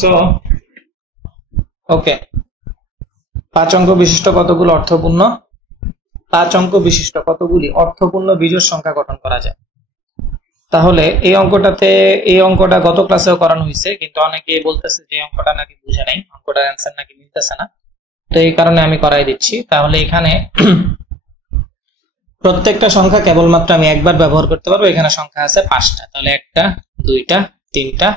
So okay, 5 অঙ্ক বিশিষ্ট কতগুলো অর্থপূর্ণ 5 অঙ্ক বিশিষ্ট কতগুলি অর্থপূর্ণ বিজোড় সংখ্যা গঠন করা যায়। তাহলে এই অঙ্কটা গত ক্লাসেও করানো হয়েছে, কিন্তু অনেকে বলতেছে যে অঙ্কটা নাকি বুঝে নাই, অঙ্কটার অ্যান্সার নাকি মিলতেছে না, তো এই কারণে আমি করাই দিচ্ছি। তাহলে এখানে প্রত্যেকটা সংখ্যা কেবলমাত্র আমি একবার ব্যবহার করতে পারবো। এখানে সংখ্যা আছে 5টা, তাহলে 1টা 2টা 3টা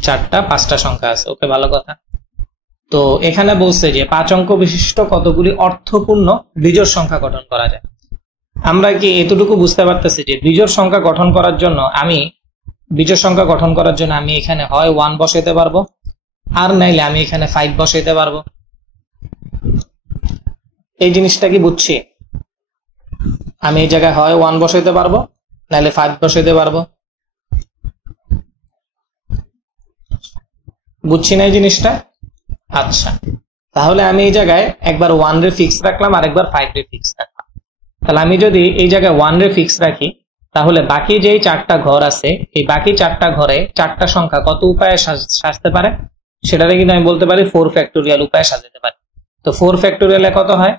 4টা 5টা সংখ্যা আছে। ওকে, ভালো কথা। তো এখানে বলছে যে 5 অঙ্ক বিশিষ্ট কতগুলি অর্থপূর্ণ বিজোড় সংখ্যা গঠন করা যায়। আমরা কি এতটুকু বুঝতে পারতেছি যে বিজোড় সংখ্যা গঠন করার জন্য আমি এখানে হয় 1 বসাইতে পারবো, আর নাইলে আমি এখানে 5 বসাইতে পারবো। এই জিনিসটা কি বুঝছি? আমি এই জায়গায় হয় 1 বসাইতে পারবো, নাইলে 5 বসাইতে পারবো। বুঝছি না এই জিনিসটা? আচ্ছা, তাহলে আমি এই জায়গায় একবার 1 রে ফিক্স রাখলাম আর একবার 5 রে ফিক্স রাখলাম। তাহলে আমি যদি এই জায়গায় 1 রে ফিক্স রাখি, তাহলে বাকি যেই 4টা ঘর আছে, এই বাকি 4টা ঘরে 4টা সংখ্যা কত উপায়ে সাজতে পারে সেটারে কিন্তু আমি বলতে পারি 4 ফ্যাক্টোরিয়াল উপায়ে সাজাতে পারি। তো 4 ফ্যাক্টোরিয়ালে কত হয়?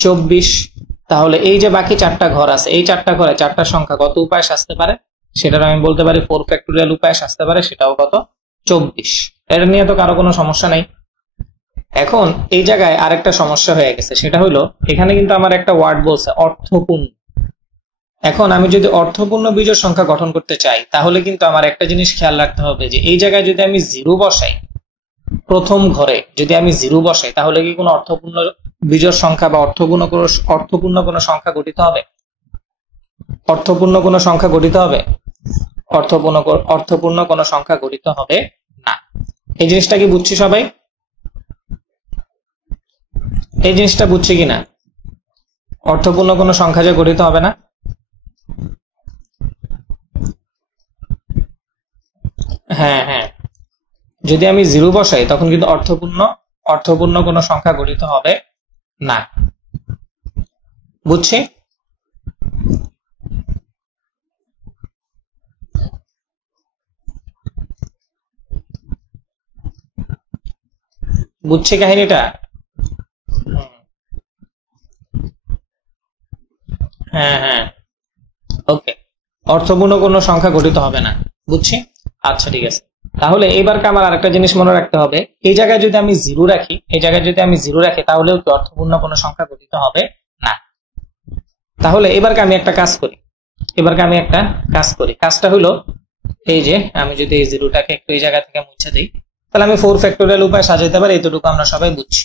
24। তাহলে এই যে বাকি 4টা ঘর আছে, এই 4টা ঘরে 4টা সংখ্যা কত উপায়ে সাজতে পারে সেটার আমি বলতে পারি 4 ফ্যাক্টোরিয়াল উপায়ে সাজতে পারে, সেটাও কত? 24। এটা নিয়ে তো কারো কোনো সমস্যা নাই। এখন এই জায়গায় আরেকটা সমস্যা হয়ে গেছে, সেটা হলো এখানে কিন্তু আমার একটা ওয়ার্ড বলছে অর্থপূর্ণ। এখন আমি যদি অর্থপূর্ণ বিজোড় সংখ্যা গঠন করতে চাই, তাহলে কিন্তু আমার একটা জিনিস খেয়াল রাখতে হবে যে এই জায়গায় যদি আমি 0 বসাই, প্রথম ঘরে যদি আমি 0 বসাই, তাহলে কি কোনো অর্থপূর্ণ বিজোড় সংখ্যা বা অর্থপূর্ণ কোনো সংখ্যা গঠিত হবে? অর্থপূর্ণ কোনো সংখ্যা গঠিত হবে? অর্থপূর্ণ কোনো সংখ্যা গঠিত হবে না। এই জিনিসটা কি বুঝছি সবাই? এই জিনিসটা বুঝছি কিনা? অর্থপূর্ণ কোনো সংখ্যা যে গঠিত হবে না। হ্যাঁ হ্যাঁ, যদি আমি 0 বসাই তখন কিন্তু অর্থপূর্ণ কোনো সংখ্যা গঠিত হবে না। বুঝছি? বুঝছি কাহিনীটা? হ্যাঁ হ্যাঁ, ওকে, অর্থপূর্ণ কোনো সংখ্যা গঠিত হবে না। বুঝছি? আচ্ছা, ঠিক আছে। তাহলে এইবারকে আমার আরেকটা জিনিস মনে রাখতে হবে, এই জায়গায় যদি আমি 0 রাখি, তাহলেও কি অর্থপূর্ণ কোনো সংখ্যা গঠিত হবে না। তাহলে এবারকে আমি একটা কাজ করি। কাজটা হলো এই যে আমি যদি এই 0টাকে একটু এই জায়গা থেকে মুছে দিই, তাহলে আমি 4 ফ্যাক্টোরিয়াল উপায় সাজাতে পারি। এতটুকু আমরা সবাই বুঝছি।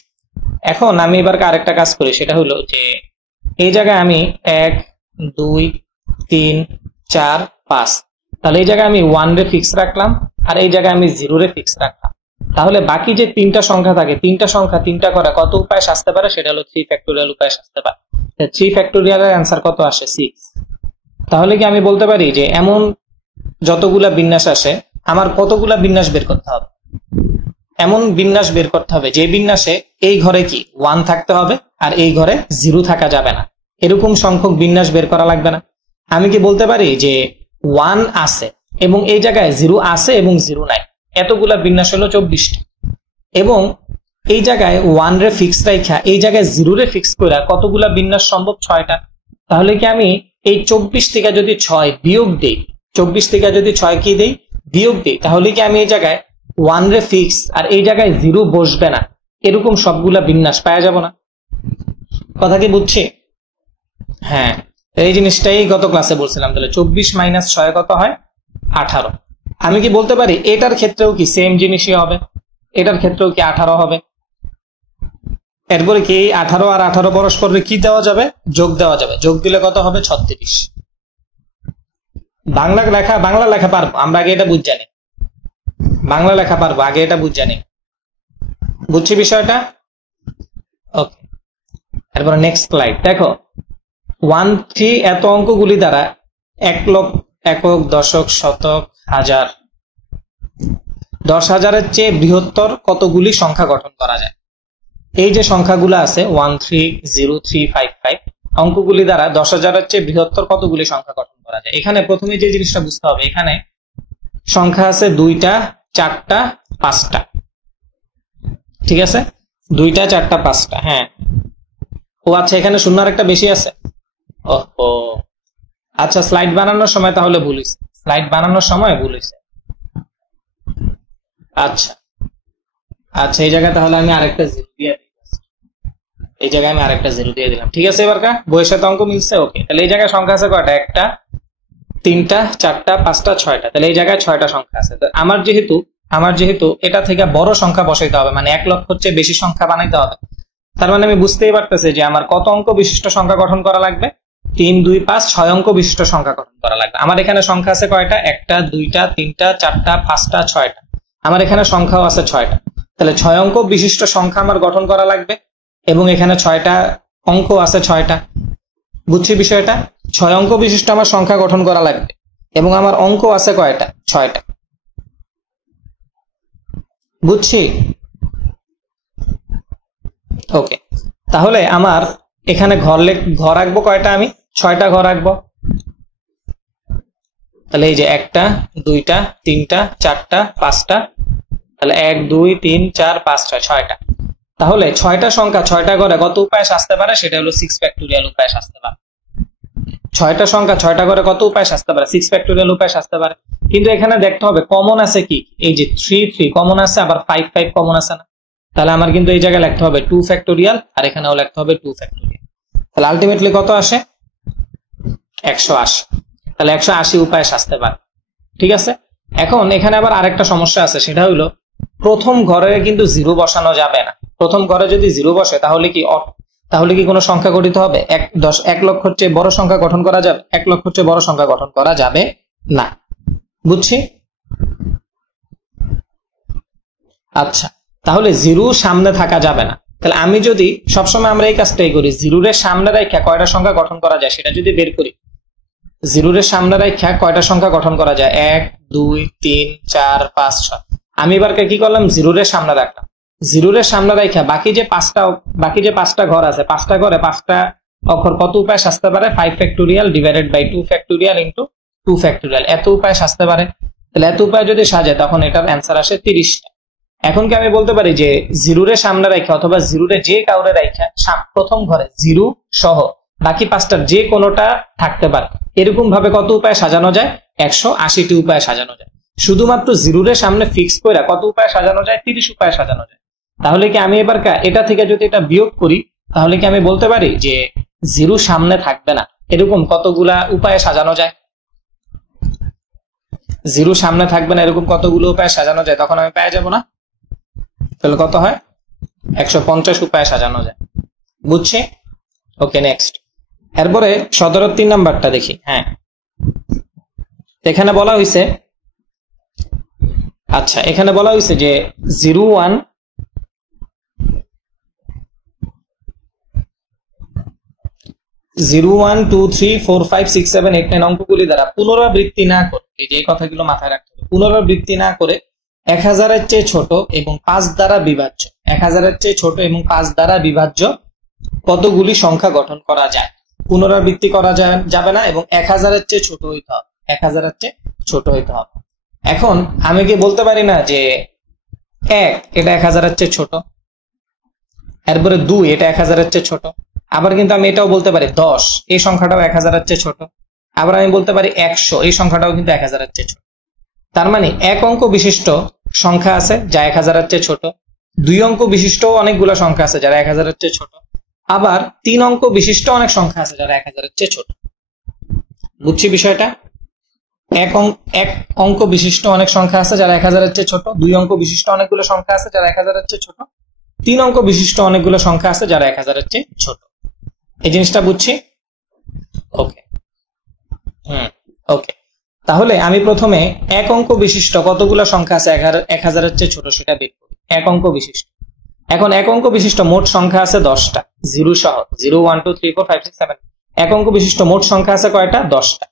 এখন আমি এবারকে আরেকটা কাজ করি, সেটা হলো যে এই জায়গায় আমি 1 2 3 4 5, তাহলে এই জায়গায় আমি 1 রে ফিক্স রাখলাম আর এই জায়গায় আমি 0 রে ফিক্স রাখলাম। তাহলে বাকি যে 3টা সংখ্যা থাকে, 3টা সংখ্যা 3টা করে কত উপায়ে সাজতে পারে? সেটা হলো 3 ফ্যাক্টোরিয়াল উপায়ে সাজতে পারে। 3 ফ্যাক্টোরিয়ালের অ্যান্সার কত আসে? 6। তাহলে কি আমি বলতে পারি যে এমন যতগুলা বিন্যাস আসে আমার কতগুলা বিন্যাস বের করতে হবে? এমন বিন্যাস বের করতে হবে যে বিন্যাসে এই ঘরে কি 1 থাকতে হবে আর এই ঘরে 0 থাকা যাবে না। এরকম সংখ্যক বিন্যাস বের করা লাগবে না? আমি কি বলতে পারি যে 1 আছে এবং এই জায়গায় 0 আছে এবং 0 নাই, এতগুলা বিন্যাস হলো 24টা, এবং এই জায়গায় 1 রে ফিক্স রাখা এই জায়গায় 0 রে ফিক্স করে কতগুলা বিন্যাস সম্ভব? 6টা। তাহলে কি আমি এই 24 থেকে যদি 6 বিয়োগ দেই, 24 থেকে যদি 6 কি দেই? বিয়োগ দেই, তাহলে কি আমি এই জায়গায় 1 রে ফিক্স আর এই জায়গায় 0 বসবে না, এরকম সবগুলা বিন্যাস পাওয়া যাব না? কথা কি বুঝছি? হ্যাঁ, এই জিনিসটাই গত ক্লাসে বলছিলাম। তাহলে 24 - 6 কত হয়? 18। আমি কি বলতে পারি এটার ক্ষেত্রেও কি সেম জিনিসই হবে? এটার ক্ষেত্রেও কি 18 হবে? এরপরে কি 18 আর 18 পরস্পরের কি দেওয়া যাবে? যোগ দেওয়া যাবে। যোগ দিলে কত হবে? 36। বাংলা লেখা পারবো আমরা, আগে এটা বুঝ জানি। বাংলা লেখা পারবো, আগে এটা বুঝ জানি। বুঝছি বিষয়টা? ওকে, এরপর নেক্সট স্লাইড দেখো। 1 3 এত অঙ্কগুলি দ্বারা একক, দশক, শতক, হাজার, 10,000-এর চেয়ে বৃহত্তর কতগুলি সংখ্যা গঠন করা যায়? এই যে সংখ্যাগুলো আছে 1 3 0 3 5 5, অঙ্কগুলি দ্বারা 10,000-এর চেয়ে বৃহত্তর কতগুলি সংখ্যা গঠন করা যায়? এখানে প্রথমে যে জিনিসটা বুঝতে হবে, এখানে সংখ্যা আছে 2টা 4টা 5টা। ঠিক আছে, 2টা 4টা 5টা। হ্যাঁ, ও আচ্ছা, এখানে শূন্য আর একটা বেশি আছে। ও আচ্ছা, স্লাইড বানানোর সময় তাহলে ভুল হয়েছে, স্লাইড বানানোর সময় ভুল হয়েছে। আচ্ছা আচ্ছা, এই জায়গায় তাহলে আমি আরেকটা জিরো দিয়ে দিই, এই জায়গায় আমি আরেকটা জিরো দিয়ে দিলাম। ঠিক আছে, এবার বইয়ের সাথে অঙ্ক মিলছে। ওকে, তাহলে এই জায়গায় সংখ্যা আছে কয়টা? 1টা 3টা 4টা 5টা 6টা, তাহলে এই জায়গায় 6টা সংখ্যা আছে। আমার যেহেতু এটা থেকে বড় সংখ্যা বসাইতে হবে, মানে 1 লক্ষ চেয়ে বেশি সংখ্যা বানাইতে হবে, তার মানে আমি বুঝতেই পারতেছি যে আমার কত অঙ্ক বিশিষ্ট সংখ্যা গঠন করা লাগবে? 3 2 5 6 অঙ্ক বিশিষ্ট সংখ্যা গঠন করা লাগবে। আমার এখানে সংখ্যা আছে কয়টা? 1টা 2টা 3টা 4টা 5টা 6টা, আমার এখানে সংখ্যাও আছে 6টা। তাহলে 6 অঙ্ক বিশিষ্ট সংখ্যা আমার গঠন করা লাগবে, এবং এখানে 6টা অঙ্ক আছে 6টা। বুঝছি বিষয়টা? 6 অঙ্ক বিশিষ্ট আমার সংখ্যা গঠন করা লাগবে, এবং আমার অঙ্ক আছে কয়টা? 6টা। বুঝছি? ওকে, তাহলে আমার এখানে ঘর রাখবো কয়টা? আমি 6টা ঘর রাখবো। তাহলে এই যে 1টা 2টা 3টা 4টা 5টা, তাহলে 1 2 3 4 5টা 6টা। তাহলে 6টা সংখ্যা 6টা ঘরে কত উপায় আসতে পারে? সেটা হলো 6 ফ্যাক্টোরিয়াল উপায় আসতে পারে। 6টা সংখ্যা 6টা ঘরে কত উপায় আসতে পারে? 6 ফ্যাক্টোরিয়াল উপায় আসতে পারে। কিন্তু এখানে দেখতে হবে কমন আছে কি। এই যে 3 3 কমন আছে, আবার 5 5 কমন আছে না? তাহলে আমার কিন্তু এই জায়গায় লিখতে হবে 2 ফ্যাক্টোরিয়াল, আর এখানেও লিখতে হবে 2 ফ্যাক্টোরিয়াল। তাহলে আলটিমেটলি কত আসে? 180। তাহলে 180 উপায় আসতে পারে। ঠিক আছে, এখন এখানে আবার আরেকটা সমস্যা আছে, সেটা হলো প্রথম ঘরে কিন্তু জিরো বসানো যাবে না। প্রথম ঘরে যদি জিরো বসে তাহলে কি কোনো সংখ্যা গঠিত হবে? 1 লক্ষর চেয়ে বড় সংখ্যা গঠন করা যাবে? 1 লক্ষর চেয়ে বড় সংখ্যা গঠন করা যাবে না। বুঝছি? আচ্ছা, তাহলে জিরো সামনে থাকা যাবে না। তাহলে আমি যদি সবসময় আমরা এই কাজটাই করি, জিরোর সামনে রেখে কয়টা সংখ্যা গঠন করা যায় সেটা যদি বের করি, জিরোর সামনে রেখে কয়টা সংখ্যা গঠন করা যায়? 1 2 3 4 5 6। আমি এবার কি করলাম? জিরোর সামনে রাখলাম। জিরোর সামনে রেখে বাকি যে পাঁচটা ঘর আছে, 5টা ঘরে 5টা অক্ষর কত উপায় আসতে পারে? 5 factorial divided by 2 factorial into 2 factorial, এত উপায় আসতে পারে। তাহলে এত উপায় যদি সাজে তখন এটার অ্যান্সার আসে 30টা। এখন কি আমি বলতে পারি যে জিরোর সামনে রেখে অথবা জিরোর যে কাউরে রেখে প্রথম ঘরে জিরো সহ বাকি 5টার যে কোনোটা থাকতে পারে, এরকম ভাবে কত উপায় সাজানো যায়? 180টি উপায় সাজানো যায়। শুধুমাত্র জিরোর সামনে ফিক্স করে কত উপায় সাজানো যায়? 30 উপায় সাজানো যায়। তাহলে কি আমি এবার এটা থেকে যদি এটা বিয়োগ করি, তাহলে কি আমি বলতে পারি যে জিরো সামনে থাকবে না, এরকম কতগুলা উপায় সাজানো যায়? জিরো সামনে থাকবে না এরকম কতগুলো উপায় সাজানো যায়? তখন আমি পেয়ে যাব না? তাহলে কত হয়? 150 উপায় সাজানো যায়। বুঝছি? ওকে, নেক্সট। এরপরে 17 নাম্বারটা দেখি। হ্যাঁ, এখানে বলা হয়েছে, আচ্ছা এখানে বলা হয়েছে যে 0 1 0 1 2 3 4 5 6 7 8 9 অঙ্কগুলি দ্বারা পুনরাবৃত্তি না করে, এই যে কথাগুলো মাথায় রাখতে হবে, পুনরাবৃত্তি না করে 1000-এর চেয়ে ছোট এবং 5 দ্বারা বিভাজ্য, 1000-এর চেয়ে ছোট এবং 5 দ্বারা বিভাজ্য কতগুলি সংখ্যা গঠন করা যায়? পুনরাবৃত্তি করা যাবে না, এবং 1000-এর চেয়ে ছোট হইতে হবে, 1000-এর চেয়ে ছোট হইতে হবে। এখন আমি কি বলতে পারি না যে 1 এটা 1000-এর চেয়ে ছোট, এরপরে 2 এটা 1000-এর চেয়ে ছোট, আবার কিন্তু আমি এটাও বলতে পারি 10 এই সংখ্যাটাও 1000-এর চেয়ে ছোট, আবার আমি বলতে পারি 100 এই সংখ্যাটাও কিন্তু 1000-এর চেয়ে ছোট। তার মানে 1 অঙ্ক বিশিষ্ট সংখ্যা আছে যা 1000-এর চেয়ে ছোট, 2 অঙ্ক বিশিষ্ট অনেকগুলো সংখ্যা আছে যারা 1000-এর চেয়ে ছোট, আবার 3 অঙ্ক বিশিষ্ট অনেক সংখ্যা আছে যারা 1000-এর চেয়ে ছোট। বুঝছি বিষয়টা? এক অঙ্ক বিশিষ্ট অনেক সংখ্যা আছে যারা 1000-এর চেয়ে ছোট, 2 অঙ্ক বিশিষ্ট অনেকগুলো সংখ্যা আছে যারা 1000-এর চেয়ে ছোট, 3 অঙ্ক বিশিষ্ট অনেকগুলো সংখ্যা আছে যারা 1000-এর চেয়ে ছোট। এই জিনিসটা বুঝছি? ওকে, ওকে। তাহলে আমি প্রথমে 1 অঙ্ক বিশিষ্ট কতগুলো সংখ্যা আছে 1000-এর চেয়ে ছোট সেটা বের করি। 1 অঙ্ক বিশিষ্ট, এখন 1 অঙ্ক বিশিষ্ট মোট সংখ্যা আছে 10টা, 0 সহ, 0 1 2 3 4 5 6 7। 1 অঙ্ক বিশিষ্ট মোট সংখ্যা আছে কয়টা? 10টা।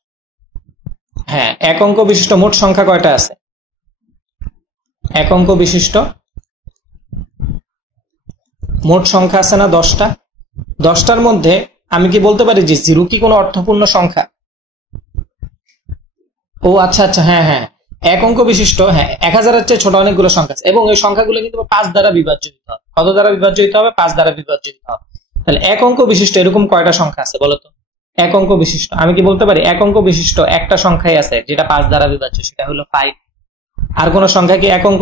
হ্যাঁ, 1 অঙ্ক বিশিষ্ট মোট সংখ্যা কয়টা আছে? 1 অঙ্ক বিশিষ্ট মোট সংখ্যা আছে না 10টা? 10টার মধ্যে আমি কি বলতে পারি যে 0 কি কোনো অর্থপূর্ণ সংখ্যা? ও আচ্ছা আচ্ছা, হ্যাঁ হ্যাঁ, এক অঙ্ক বিশিষ্ট, হ্যাঁ 1000 এর চেয়ে ছোট অনেকগুলো সংখ্যা আছে এবং এই সংখ্যাগুলো কিন্তু 5 দ্বারা বিভাজ্য হতে হবে। কত দ্বারা বিভাজ্য হতে হবে? 5 দ্বারা বিভাজ্য হতে হবে। তাহলে এক অঙ্ক বিশিষ্ট এরকম কয়টা সংখ্যা আছে বলতো? এক অঙ্ক বিশিষ্ট আমি কি বলতে পারি এক অঙ্ক বিশিষ্ট একটা সংখ্যাই আছে যেটা 5 দ্বারা বিভাজ্য, সেটা হলো 5। আর কোন সংখ্যা কি এক অঙ্ক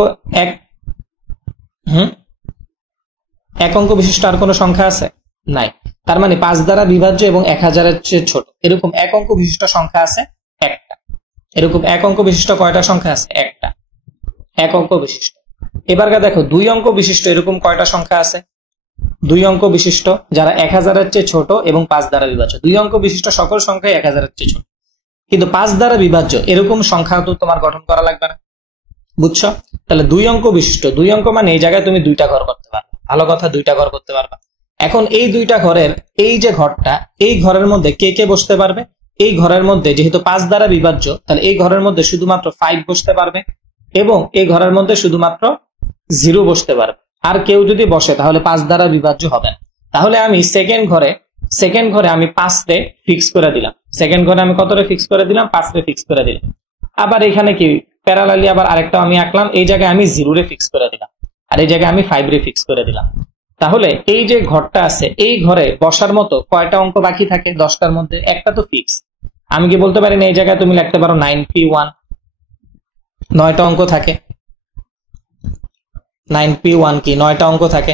এক অঙ্ক বিশিষ্ট আর কোন সংখ্যা আছে? নাই। তার মানে 5 দ্বারা বিভাজ্য এবং 1000 এর চেয়ে ছোট এরকম এক অঙ্ক বিশিষ্ট সংখ্যা আছে একটা। এরকম এক অঙ্ক বিশিষ্ট কয়টা সংখ্যা আছে? একটা। এক অঙ্ক বিশিষ্ট। এবার দেখো দুই অঙ্ক বিশিষ্ট এরকম কয়টা সংখ্যা আছে? দুই অঙ্ক বিশিষ্ট যারা 1000 এর চেয়ে ছোট এবং 5 দ্বারা বিভাজ্য। দুই অঙ্ক বিশিষ্ট সকল সংখ্যাই 1000 এর চেয়ে ছোট, কিন্তু 5 দ্বারা বিভাজ্য এরকম সংখ্যা তো তোমার গঠন করা লাগবে না, বুঝছো? তাহলে দুই অঙ্ক বিশিষ্ট, দুই অঙ্ক মানে এই জায়গায় তুমি দুইটা ঘর করতে পারবে। ভালো কথা, দুইটা ঘর করতে পারবে। এখন এই দুইটা ঘরের এই যে ঘরটা, এই ঘরের মধ্যে কে কে বসতে পারবে? এই ঘরের মধ্যে যেহেতু 5 দ্বারা বিভাজ্য, তাহলে এই ঘরের মধ্যে শুধুমাত্র 5 বসতে পারবে এবং এই ঘরের মধ্যে শুধুমাত্র 0 বসতে পারবে। আর কেউ যদি বসে তাহলে 5 দ্বারা বিভাজ্য হবে না। তাহলে আমি সেকেন্ড ঘরে আমি 5 রে ফিক্স করে দিলাম। সেকেন্ড ঘরে আমি কত রে ফিক্স করে দিলাম? 5 রে ফিক্স করে দিলাম। আবার এখানে কি প্যারালালি আবার আরেকটা আমি আঁকলাম, এই জায়গায় আমি 0 রে ফিক্স করে দিলাম আর এই জায়গায় আমি 5 রে ফিক্স করে দিলাম। তাহলে এই যে ঘরটা আছে এই ঘরে বসার মতো কয়টা অঙ্ক বাকি থাকে? 10টার মধ্যে একটা তো ফিক্স। আমি কি বলতে পারি না এই জায়গায় তুমি লিখতে পারো 9p1, 9টা অঙ্ক থাকে। 9p1 কি 9টা অঙ্ক থাকে,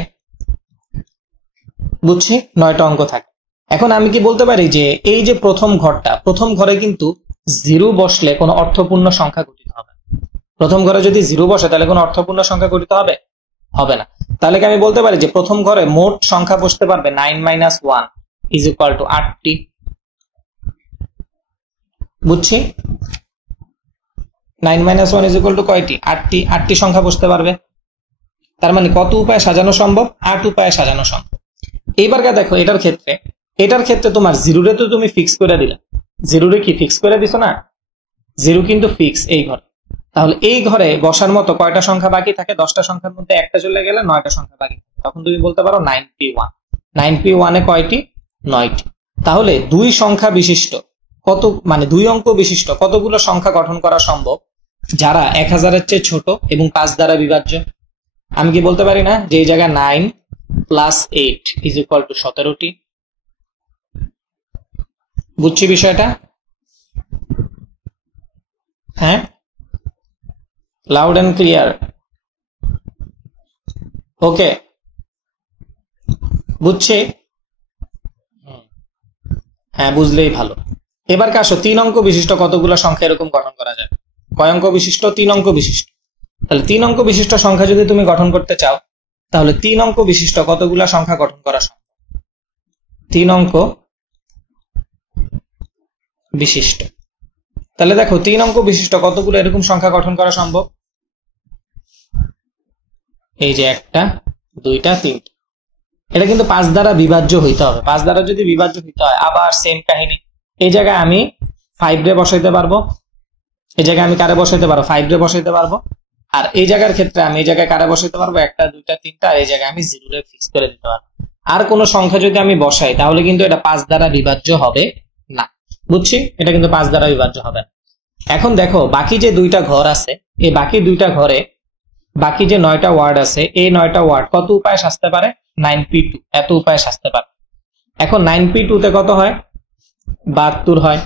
বুঝছি? 9টা অঙ্ক থাকে। এখন আমি কি বলতে পারি যে এই যে প্রথম ঘরটা, প্রথম ঘরে কিন্তু 0 বসলে কোনো অর্থপূর্ণ সংখ্যা গঠিত হবে। প্রথম ঘরে যদি 0 বসে তাহলে কোনো অর্থপূর্ণ সংখ্যা গঠিত হবে? হবে না। তাহলে কি আমি বলতে পারি যে প্রথম ঘরে মোট সংখ্যা বসতে পারবে 9 - 1 = 8টি, বুঝছি? 9 - 1 = কয়টি? 8টি। 8টি সংখ্যা বসতে পারবে। তার মানে কত উপায়ে সাজানো সম্ভব? 8 উপায়ে সাজানো সম্ভব। এইবার দেখো এটার ক্ষেত্রে তোমার 0 রে তো তুমি ফিক্স করে দিলা। 0 রে কি ফিক্স করে দিছো না? 0 কিন্তু ফিক্স এই ঘরে। তাহলে এই ঘরে বসার মতো কয়টা সংখ্যা বাকি থাকে? 10টা সংখ্যার মধ্যে একটা চলে গেলে 9টা সংখ্যা বাকি থাকে। তখন তুমি বলতে পারো 9p1। 9p1 এ কয়টি? 9টি। তাহলে দুই সংখ্যা বিশিষ্ট কত, মানে দুই অঙ্ক বিশিষ্ট কতগুলো সংখ্যা গঠন করা সম্ভব যারা 1000 এর চেয়ে ছোট এবং 5 দ্বারা বিভাজ্য? আমি কি বলতে পারি না যে এই জায়গায় 9 + 8 = 17টি? বুঝছি বিষয়টা? হ্যাঁ, লাউড এন্ড ক্লিয়ার। ওকে, বুঝছি? হ্যাঁ, বুঝলেই ভালো। এবার আসো 3 অঙ্ক বিশিষ্ট কতগুলো সংখ্যা এরকম গঠন করা যায়? কয় অঙ্ক বিশিষ্ট? 3 অঙ্ক বিশিষ্ট। তাহলে 3 অঙ্ক বিশিষ্ট সংখ্যা যদি তুমি গঠন করতে চাও তাহলে 3 অঙ্ক বিশিষ্ট কতগুলা সংখ্যা গঠন করা সম্ভব? 3 অঙ্ক বিশিষ্ট। তাহলে দেখো 3 অঙ্ক বিশিষ্ট কতগুলো এরকম সংখ্যা গঠন করা সম্ভব? এই যে 1টা 2টা 3টা। এটা কিন্তু 5 দ্বারা বিভাজ্য হইতে হবে। 5 দ্বারা যদি বিভাজ্য হইতে হয় আবার সেম কাহিনী। এই জায়গায় আমি 5 রে বসাইতে পারবো, এই জায়গায় আমি কারে বসাইতে পারবো? 5 রে বসাইতে পারবো। আর এই জায়গার ক্ষেত্রে আমি এই জায়গায় কারে বসাইতে পারবো? 1টা 2টা 3টা, আর এই জায়গায় আমি 0 রে ফিক্স করে দিতে পারবো। আর কোন সংখ্যা যদি আমি বসাই তাহলে কিন্তু এটা 5 দ্বারা বিভাজ্য হবে না, বুঝছি? এটা কিন্তু 5 দ্বারা বিভাজ্য হবে না। এখন দেখো বাকি যে 2টা ঘর আছে, এই বাকি 2টা ঘরে বাকি যে 9টা ওয়ার্ড আছে, এই 9টা ওয়ার্ড কত উপায়ে সাজতে পারে? 9p2 এত উপায়ে সাজতে পারে। এখন 9p2 তে কত হয়? 72 হয়।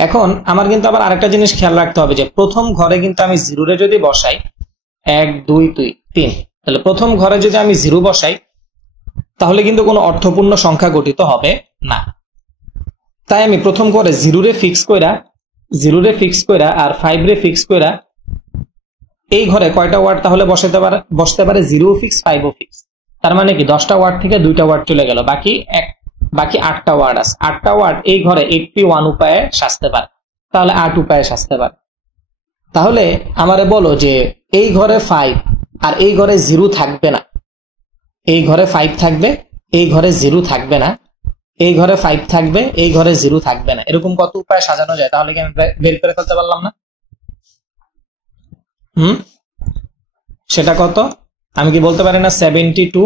এখন আমার কিন্তু আবার আরেকটা জিনিস খেয়াল রাখতে হবে যে প্রথম ঘরে কিন্তু আমি 0 রে যদি বসাই 1 2 3, তাহলে প্রথম ঘরে যদি আমি 0 বসাই তাহলে কিন্তু কোনো অর্থপূর্ণ সংখ্যা গঠিত হবে না। তাই আমি প্রথম ঘরে 0 রে ফিক্স কইরা আর 5 রে ফিক্স কইরা এই ঘরে কয়টা ওয়ার্ড তাহলে বসতে পারে? 0 ফিক্স 5 ফিক্স। তার মানে কি 10টা ওয়ার্ড থেকে 2টা ওয়ার্ড চলে গেল, বাকি 8টা ওয়ার্ড আছে। 8টা ওয়ার্ড এই ঘরে 8p1 উপায়ে সাজতে পারে, তাহলে 8 উপায়ে সাজতে পারে। তাহলে আমারে বলো যে এই ঘরে 5 আর এই ঘরে 0 থাকবে না, এই ঘরে 5 থাকবে, এই ঘরে 0 থাকবে না, এই ঘরে 5 থাকবে, এই ঘরে 0 থাকবে না, এরকম কত উপায়ে সাজানো যায়? তাহলে কি আমি বের করে ফেলতে পারলাম না? সেটা কত? আমি কি বলতে পারি না 72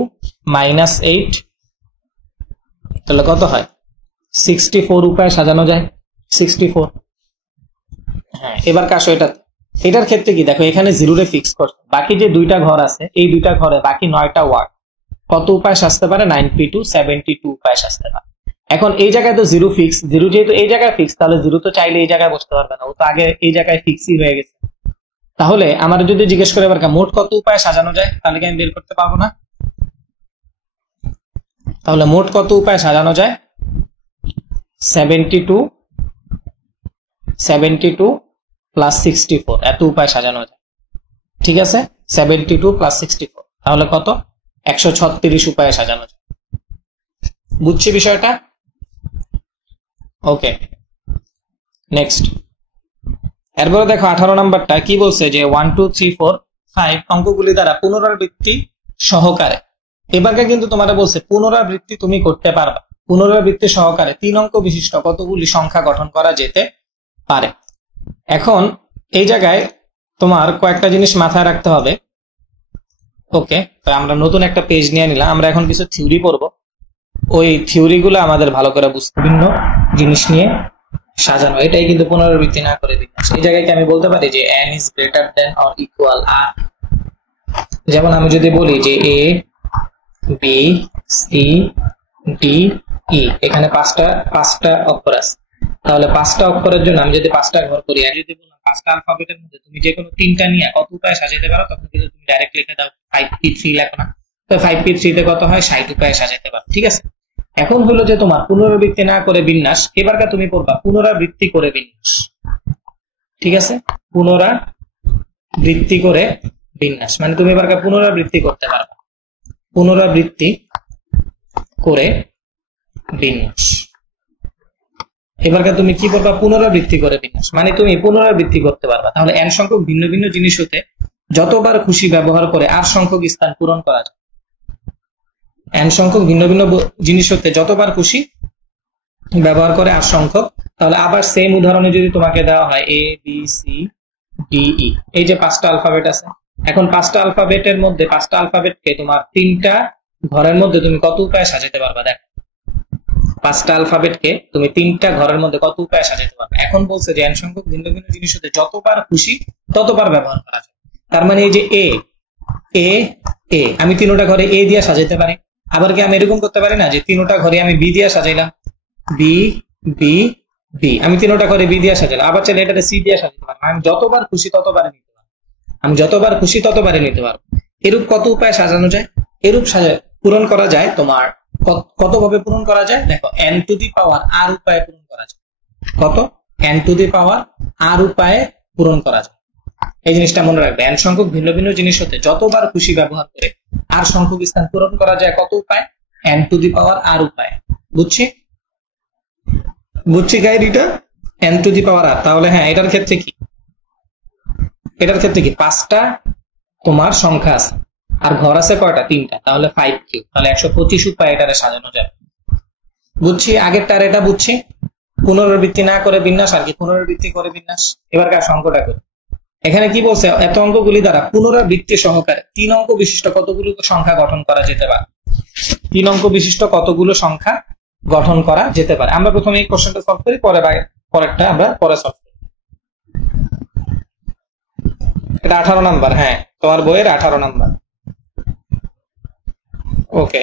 - 8, তাহলে কত হয়? 64 উপায়ে সাজানো যায়। 64। হ্যাঁ, এবার আসো এটা এটার ক্ষেত্রে কি দেখো এখানে 0 রে ফিক্স করছে, বাকি যে দুইটা ঘর আছে এই দুইটা ঘরে বাকি 9টা ওয়ার্ড কত উপায় আসতে পারে 92 72 উপায় আসতে পারে। এখন এই জায়গায় তো 0 ফিক্স, 0 যেহেতু এই জায়গায় ফিক্স তাহলে 0 তো চাইলে এই জায়গায় বসতে পারবে না, ও তো আগে এই জায়গায় ফিক্সই হয়ে গেছে। তাহলে আমার যদি জিজ্ঞেস করে এবার মোট কত উপায় সাজানো যায় তাহলে কি আমি বের করতে পারবো না? তাহলে মোট কত উপায় সাজানো যায় 72 প্লাস 64 এত উপায় সাজানো যায়। ঠিক আছে 72 প্লাস 64 তাহলে কত 136 উপায়ে সাজানো যায়। বুঝছি বিষয়টা? Okay next. এরপরে দেখো 18 নাম্বারটা কি বলছে যে 1 2 3 4 5 অঙ্কগুলি দ্বারা পুনরাবৃত্তি সহকারে, এবারকে কিন্তু তোমাদের বলছে পুনরাবৃত্তি তুমি করতে পারবা, পুনরাবৃত্তি সহকারে 3 অঙ্ক বিশিষ্ট কতগুলি সংখ্যা গঠন করা যেতে পারে। এখন এই জায়গায় তোমার কয়েকটা জিনিস মাথায় রাখতে হবে। ওকে তো আমরা নতুন একটা পেজ নিয়ে নিলাম, আমরা এখন কিছু থিওরি পড়বো, ওই থিওরি গুলো আমাদের ভালো করে বুঝতে, বিভিন্ন জিনিস নিয়ে সাজানো, এটাই কিন্তু পুনরাবৃত্তি না করে বিন্যাস। এই জায়গায় কি আমি বলতে পারি যে n is greater than or equal r, যেমন আমি যদি বলি যে a b c d e, এখানে পাঁচটা অক্ষর আছে, তাহলে 5টা অক্ষরের জন্য আমি যদি 5টা ঘর করি, আর যদি বললাম 5টা অ্যালফাবেটের মধ্যে তুমি যে কোনো 3টা নিয়ে কত উপায়ে সাজাতে পারো, তখন কিন্তু তুমি ডাইরেক্ট লিখে দাও 5p3 লেখো না, তো 5p3 তে কত হয় 60 উপায়ে সাজাতে পারো। ঠিক আছে, এখন হলো যে তোমার পুনরাবৃত্তি না করে বিন্যাস, এবারকার তুমি পড়বা পুনরাবৃত্তি করে বিন্যাস। ঠিক আছে, পুনরাবৃত্তি করে বিন্যাস মানে তুমি এবারকার পুনরাবৃত্তি করতে পারবা, পুনরাবৃত্তি করে বিন্যাস। এবারকার তুমি কি করবা পুনরাবৃত্তি করে বিন্যাস মানে তুমি পুনরাবৃত্তি করতে পারবা। তাহলে n সংখ্যক ভিন্ন ভিন্ন জিনিস হতে যতবার খুশি ব্যবহার করে r সংখ্যক স্থান পূরণ করা যায়, n সংখ্যক ভিন্ন ভিন্ন জিনিস হতে যতবার খুশি ব্যবহার করে r সংখ্যক। তাহলে আবার সেম উদাহরণে যদি তোমাকে দেওয়া হয় a b c d e, এই যে 5টা অ্যালফাবেট আছে, এখন 5টা অ্যালফাবেটের মধ্যে 5টা অ্যালফাবেটকে তোমার 3টা ঘরের মধ্যে তুমি কত উপায়ে সাজাতে পারবা। দেখো 5টা অ্যালফাবেটকে তুমি 3টা ঘরের মধ্যে কত উপায়ে সাজাতে পারবে। এখন বলছে যে n সংখ্যক ভিন্ন ভিন্ন জিনিস হতে যতবার খুশি ততবার ব্যবহার করা যায়। তার মানে এই যে a আমি 3টা ঘরে a দিয়ে সাজাতে পারি, আবার কি আমি এরকম করতে পারি না যে 3টা ঘরে আমি b দিয়ে সাজাইলাম, b b b, আমি 3টা ঘরে b দিয়ে সাজাইলাম, আবার চাইলে এটাতে c দিয়ে সাজাতে পারি, আমি যতবার খুশি ততবারই নিতে পারবো, আমি যতবার খুশি ততবারই নিতে পারবো। এরূপ কত উপায়ে সাজানো যায়, এরূপ পূরণ করা যায় তোমার কত ভাবে পূরণ করা যায়। দেখো n to the power r উপায়ে পূরণ করা যায়, কত n to the power r উপায়ে পূরণ করা যায়। এই জিনিসটা মনে রাখবে, n সংখ্যক ভিন্ন ভিন্ন জিনিস হতে যতবার খুশি ব্যবহার করে r সংখ্যক স্থান পূরণ করা যায় কত উপায় n to the power r উপায়ে। বুঝছি গাইড এটা n to the power r। তাহলে হ্যাঁ এটার ক্ষেত্রে কি 5টা তোমার সংখ্যা আছে আর ঘর আছে কয়টা 3টা, তাহলে 5 কিউব, তাহলে 125 উপায়ে এটারে সাজানো যাবে। বুঝছি আগেরটার এটা বুঝছি, পুনরাবৃত্তি না করে বিন্যাস আর কি পুনরাবৃত্তি করে বিন্যাস। এবারকার অঙ্কটা করি, এখানে কি বলছে এত অঙ্কগুলি দ্বারা পুনরাবৃত্তি সহকারে 3 অঙ্ক বিশিষ্ট কতগুলো সংখ্যা গঠন করা যেতে পারে, 3 অঙ্ক বিশিষ্ট কতগুলো সংখ্যা গঠন করা যেতে পারে। আমরা প্রথমে এই কোশ্চেনটা সলভ করি, পরেরটা আমরা পরে সলভ করি। এটা 18 নাম্বার, হ্যাঁ তোমার বইয়ের 18 নাম্বার। ওকে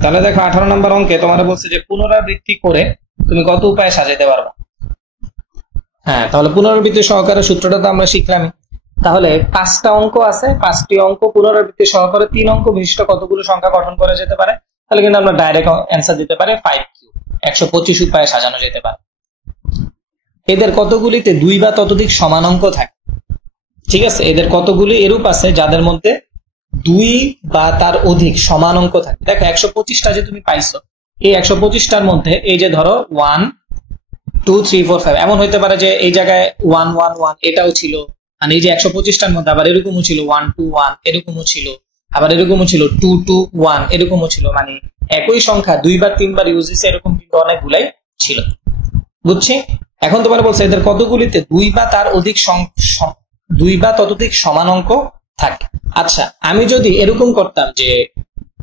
তাহলে দেখো 18 নাম্বার অঙ্কে তোমার বলছে যে পুনরাবৃত্তি করে তুমি কত উপায়ে সাজাতে পারবা। হ্যাঁ তাহলে পুনরাবৃত্তি সহকারে সূত্রটা তো আমরা শিখলামই। তাহলে 5টা অঙ্ক আছে, 5টি অঙ্ক পুনরাবৃত্তি সহকারে 3 অঙ্ক বিশিষ্ট কতগুলো সংখ্যা গঠন করা যেতে পারে, তাহলে কিন্তু আমরা ডাইরেক্ট অ্যান্সার দিতে পারি 5 কিউব, 125 উপায়ে সাজানো যেতে পারে। এদের কতগুলিতে 2 বা ততোধিক সমান অঙ্ক থাকে। ঠিক আছে, এদের কতগুলি এরূপ আছে যাদের মধ্যে 2 বা তার অধিক সমান অঙ্ক থাকে। দেখো 125টা যে তুমি পাইছো, এই 125টার মধ্যে এই যে ধরো 1 2 3 4 5 এমন হইতে পারে যে এই জায়গায় 1 1 1 এটাও ছিল, মানে এই যে 125টার মধ্যে আবার এরকমও ছিল 1 2 1 এরকমও ছিল, আবার এরকমও ছিল 2 2 1 এরকমও ছিল, মানে একই সংখ্যা 2 বা 3 বার ইউজ হয়েছে এরকম কিন্তু অনেকগুলাই ছিল। বুঝছি? এখন তোমার বলছে এদের কতগুলিতে 2 বা তার অধিক 2 বা ততোধিক সমান অঙ্ক থাকে। আচ্ছা আমি যদি এরকম করতাম যে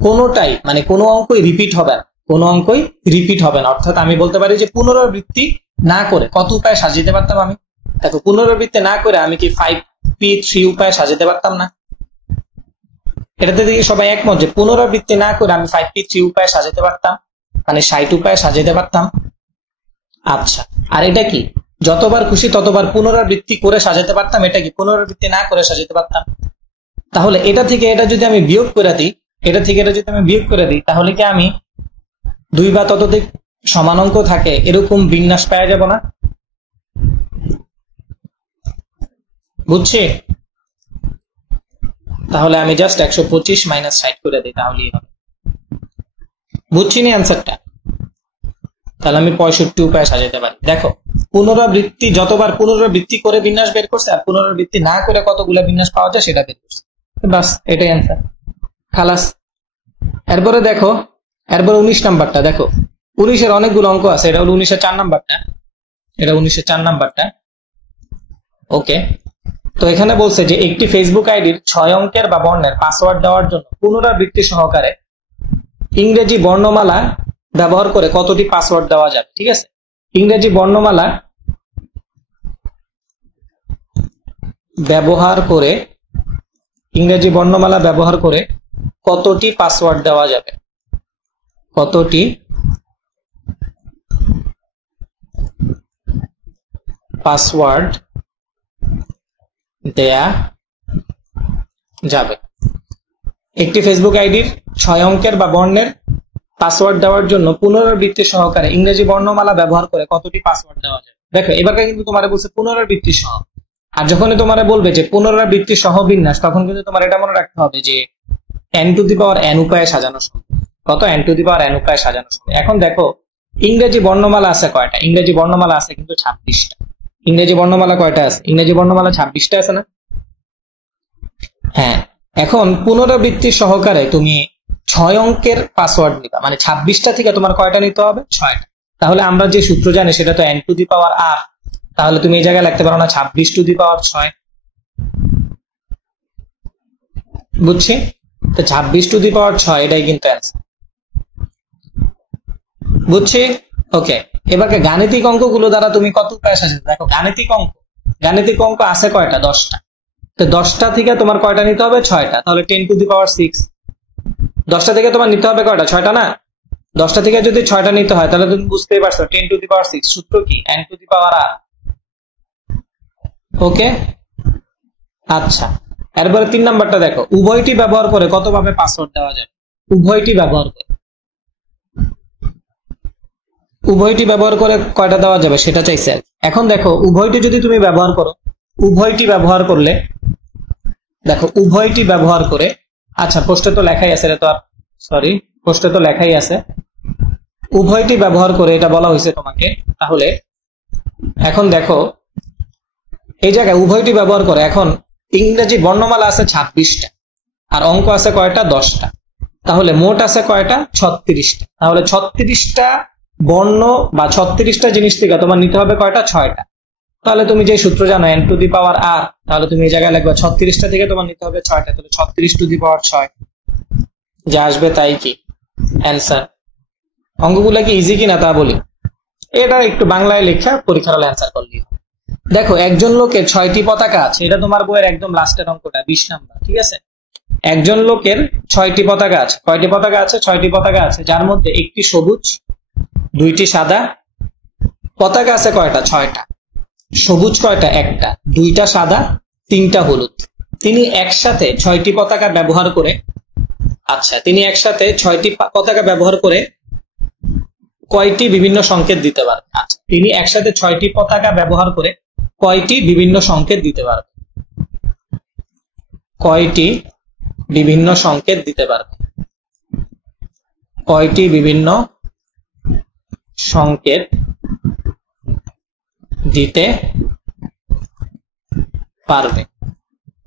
কোনোটাই মানে কোনো অঙ্কই রিপিট হবে না, কোনো অঙ্কই রিপিট হবে না, অর্থাৎ আমি বলতে পারি যে পুনরাবৃত্তি না করে কত উপায়ে সাজিয়ে পারতাম আমি। দেখো পুনরাবৃত্তি না করে আমি কি 5p 5p3 উপায়ে সাজাতে পারতাম না? এটাতে দেখি সবাই একমত যে পুনরাবৃত্তি না করে আমি 5p3 উপায়ে সাজাতে পারতাম, মানে 60 উপায়ে সাজাতে পারতাম। আচ্ছা, আর এটা কি যতবার খুশি ততবার পুনরাবৃত্তি করে সাজাতে পারতাম, এটা কি পুনরাবৃত্তি না করে সাজাতে পারতাম? তাহলে এটা থেকে এটা যদি আমি বিয়োগ করে দিই, এটা থেকে এটা যদি আমি বিয়োগ করে দিই, তাহলে কি আমি 2 বা ততোধিক সমান অঙ্ক থাকে এরকম বিন্যাস পাওয়া যাব না? বুঝছি? তাহলে আমি জাস্ট 125 - 60 করে দিই, তাহলেই হবে। বুঝছি নি অ্যান্সারটা? তাহলে আমি 65 উপায়ে সাজাতে পারি। দেখো, পুনরাবৃত্তি যতবার পুনরাবৃত্তি করে বিন্যাস বের করছে, আর পুনরাবৃত্তি না করে কতগুলো বিন্যাস পাওয়া যায় সেটা বের করছে। বাস, এটাই অ্যান্সার, খালাস। এরপরে দেখো, এরপরে 19 নাম্বারটা দেখো। 19-এর অনেকগুলো অঙ্ক আছে, এটা হলো 19-এর 4 নাম্বারটা, এটা 19-এর 4 নাম্বারটা। ওকে, তো এখানে বলছে যে একটি ফেসবুক আইডির 6 অঙ্কের বা বর্ণের পাসওয়ার্ড দেওয়ার জন্য পুনরাবৃত্তি সহকারে ইংরেজি বর্ণমালা ব্যবহার করে কতটি পাসওয়ার্ড দেওয়া যাবে? ঠিক আছে, ইংরেজি বর্ণমালা ব্যবহার করে কতটি পাসওয়ার্ড দেওয়া যাবে? কতটি পাসওয়ার্ড দেয়া যাবে? একটি ফেসবুক আইডির 6 অঙ্কের বা বর্ণের পাসওয়ার্ড দেওয়ার জন্য পুনরাবৃত্তি সহকারে ইংরেজি বর্ণমালা ব্যবহার করে কতটি পাসওয়ার্ড দেওয়া যাবে? দেখো, এবার কিন্তু তোমার বলছে পুনরাবৃত্তি সহ, আর যখনই তোমার বলবে যে পুনরাবৃত্তি সহ বিন্যাস, তখন কিন্তু তোমার এটা মনে রাখতে হবে যে n⁴n উপায়ে সাজানো সম্ভব। কত? n⁴n উপায়ে সাজানো সম্ভব। এখন দেখো, ইংরেজি বর্ণমালা আছে কয়টা? ইংরেজি বর্ণমালা আছে কিন্তু 26টা। ইংরেজি বর্ণমালা কয়টা আছে? ইংরেজি বর্ণমালা 26টা আছে না? হ্যাঁ, এখন পুনরাবৃত্তি সহকারে তুমি 6 অঙ্কের পাসওয়ার্ড নিবা, মানে 26টা থেকে তোমার কয়টা নিতে হবে? 6টা। তাহলে আমরা যে সূত্র জানি সেটা তো n⁴r, তাহলে তুমি এই জায়গায় লিখতে পারো না 26⁶? বুঝছি? তো 26⁶, এটাই কিন্তু অ্যান্সার। বুঝছি? ওকে, এবারে গাণিতিক অঙ্কগুলো দ্বারা তুমি কত উপায়ে সাজাতে? দেখো, গাণিতিক অঙ্ক আছে কয়টা? 10টা। তো 10টা থেকে তোমার কয়টা নিতে হবে? 6টা। তাহলে 10⁶। 10টা থেকে তোমার নিতে হবে কয়টা? 6টা না? 10টা থেকে যদি 6টা নিতে হয় তাহলে তুমি বুঝতেই পারছো 10⁶। সূত্র কি? n⁴r। ওকে, আচ্ছা। এরপরে 3 নাম্বারটা দেখো, উভয়টি ব্যবহার করে কতভাবে পাসওয়ার্ড দেওয়া যায়? উভয়টি ব্যবহার করে কয়টা দেওয়া যাবে সেটা চাইছে। এখন দেখো, উভয়টি যদি তুমি ব্যবহার করো, উভয়টি ব্যবহার করলে, দেখো উভয়টি ব্যবহার করে, আচ্ছা পোস্টে তো লেখাই আছে, এটা তো আর সরি, পোস্টে তো লেখাই আছে উভয়টি ব্যবহার করে, এটা বলা হয়েছে তোমাকে। তাহলে এখন দেখো, এই জায়গায় উভয়টি ব্যবহার করে, এখন ইংরেজি বর্ণমালা আছে 26টা, আর অঙ্ক আছে কয়টা? 10টা। তাহলে মোট আছে কয়টা? 36টা। তাহলে 36টা বর্ণ বা 36টা জিনিস থেকে তোমার নিতে হবে কয়টা? 6টা। তাহলে তুমি যে সূত্র জানো n⁴r, তাহলে তুমি এই জায়গায় লিখবে 36টা থেকে তোমার নিতে হবে 6টা, তাহলে 36⁶ যা আসবে তাই কি অ্যান্সার। অঙ্কগুলো কি ইজি কিনা তা বলি, এটা একটু বাংলায় লেখা পরীক্ষার হলে অ্যান্সার করলি। দেখো, একজন লোকের 6টি পতাকা আছে, এটা তোমার বইয়ের একদম লাস্টের অঙ্কটা 20 নাম্বার। ঠিক আছে, একজন লোকের 6টি পতাকা আছে। কয়টি পতাকা আছে? 6টি পতাকা আছে, যার মধ্যে একটি সবুজ, 2টি সাদা। পতাকা আছে কয়টা? 6টা। সবুজ কয়টা? একটা। 2টা সাদা, 3টা হলুদ। তিনি একসাথে 6টি পতাকা ব্যবহার করে, আচ্ছা, তিনি একসাথে 6টি পতাকা ব্যবহার করে কয়টি বিভিন্ন সংকেত দিতে পারবে? আচ্ছা, তিনি একসাথে 6টি পতাকা ব্যবহার করে কয়টি বিভিন্ন সংকেত দিতে পারবে? কয়টি বিভিন্ন সংকেত দিতে পারবে? কয়টি বিভিন্ন সংকেত দিতে পারবে?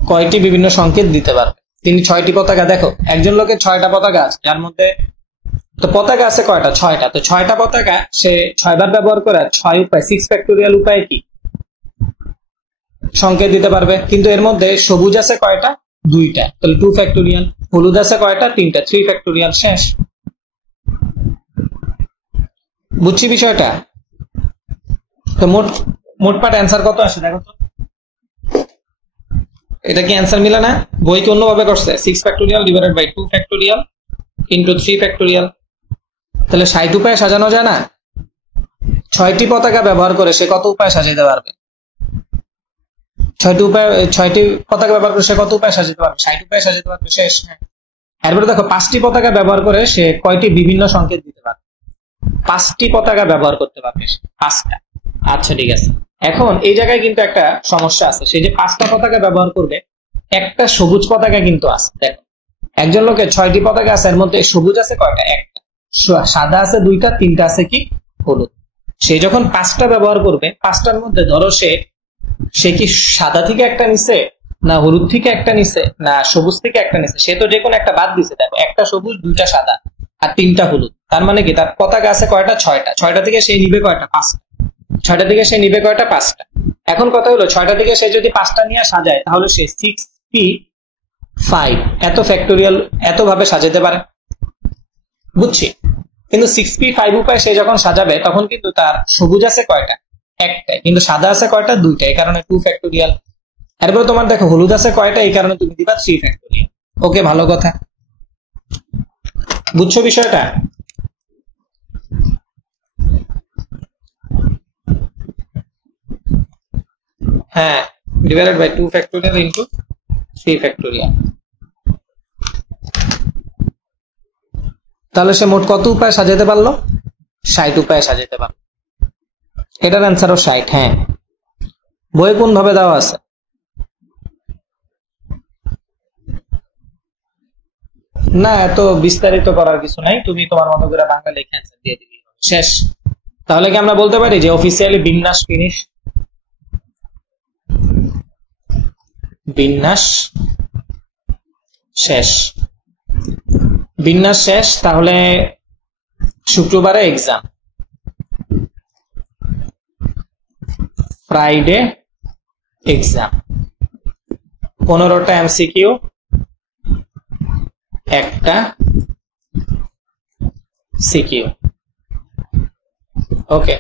কয়টি বিভিন্ন সংকেত দিতে পারবে? তিনি 6টি পতাকা, দেখো একজন লোকের 6টা পতাকা আছে, যার মধ্যে তো পতাকা আছে কয়টা? 6টা। তো 6টা পতাকা সে 6 বার ব্যবহার করে 6 উপায় 6 উপায়ে কি সংকেত দিতে পারবে। কিন্তু এর মধ্যে সবুজ আছে কয়টা? 2টা, তাহলে 2 হলুদ আছে কয়টা? 3টা, 3 শেষ। বুঝছি বিষয়টা? তো মোটপাট অ্যান্সার কত আসে দেখো তো। এটা কি অ্যান্সার মিলে না? বই কি অন্যভাবে করছে? 6 factorial divided by 2 factorial into 3 factorial. তাহলে 60 উপায়ে সাজানো যায় না? 6টি পতাকা ব্যবহার করে সে কত উপায়ে সাজাতে পারবে? 6টি পতাকা ব্যবহার করে সে কত উপায়ে সাজাতে পারবে? 60 উপায়ে সাজাতে পারবে। শেষ। এরপরে দেখো 5টি পতাকা ব্যবহার করে সে কয়টি বিভিন্ন সংকেত দিতে পারবে? 5টি পতাকা ব্যবহার করতে পারবে সে, 5টা। আচ্ছা ঠিক আছে। এখন এই জায়গায় কিন্তু একটা সমস্যা আছে। সে যে 5টা পতাকা ব্যবহার করবে, একটা সবুজ পতাকা কিন্তু আছে। দেখো, একজন লোকের 6টি পতাকা আছে, এর মধ্যে সবুজ আছে কয়টা? একটা। সাদা আছে 2টা, 3টা আছে কি হলুদ। সে যখন 5টা ব্যবহার করবে, 5টার মধ্যে ধরো সে কি সাদা থেকে একটা নিছে, না হলুদ থেকে একটা নিছে, না সবুজ থেকে একটা নিছে? সে তো যে কোনো একটা বাদ দিছে। দেখো, একটা সবুজ, 2টা সাদা আর 3টা হলুদ। তার মানে কি তার পতাকা আছে কয়টা? 6টা। 6টা থেকে সে নিবে কয়টা? 5টা। 6টা থেকে সে নিবে কয়টা? 5টা। এখন কথা হলো 6টা থেকে সে যদি 5টা নিয়ে সাজায়, তাহলে সে 6p5 এত ফ্যাক্টোরিয়াল এত ভাবে সাজাতে পারে, বুঝছি। কিন্তু 6p5 উপায় সে যখন সাজাবে, তখন কিন্তু তার সবুজ আছে কয়টা? একটাই। কিন্তু সাদা আছে কয়টা? 2টা। এই কারণে 2 ফ্যাক্টোরিয়াল। এরপর তোমার দেখো হলুদ আছে কয়টা? এই কারণে তুমি দিবা 3 ফ্যাক্টোরিয়াল। ওকে, ভালো কথা। বুঝছো বিষয়টা? হ্যাঁ, divided by 2 factorial into 3 factorial. তাহলে সে মোট কত উপায় সাজাতে পারলো? 60 উপায় সাজাতে পারলো। এটার অ্যান্সারও 60। হ্যাঁ, বই কোন ভাবে দেওয়া আছে? না, এত বিস্তারিত করার কিছু নাই, তুমি তোমার মতো করে বাংলা লিখে অ্যান্সার দিয়ে দিবি, শেষ। তাহলে কি আমরা বলতে পারি যে অফিসিয়ালি বিন্যাস ফিনিশ? বিন্যাস শেষ। বিন্যাস শেষ। তাহলে শুক্রবারে এক্সাম, ফ্রাইডে এক্সাম, 15টা এমসিকিউ, একটা সিকিউ। ওকে।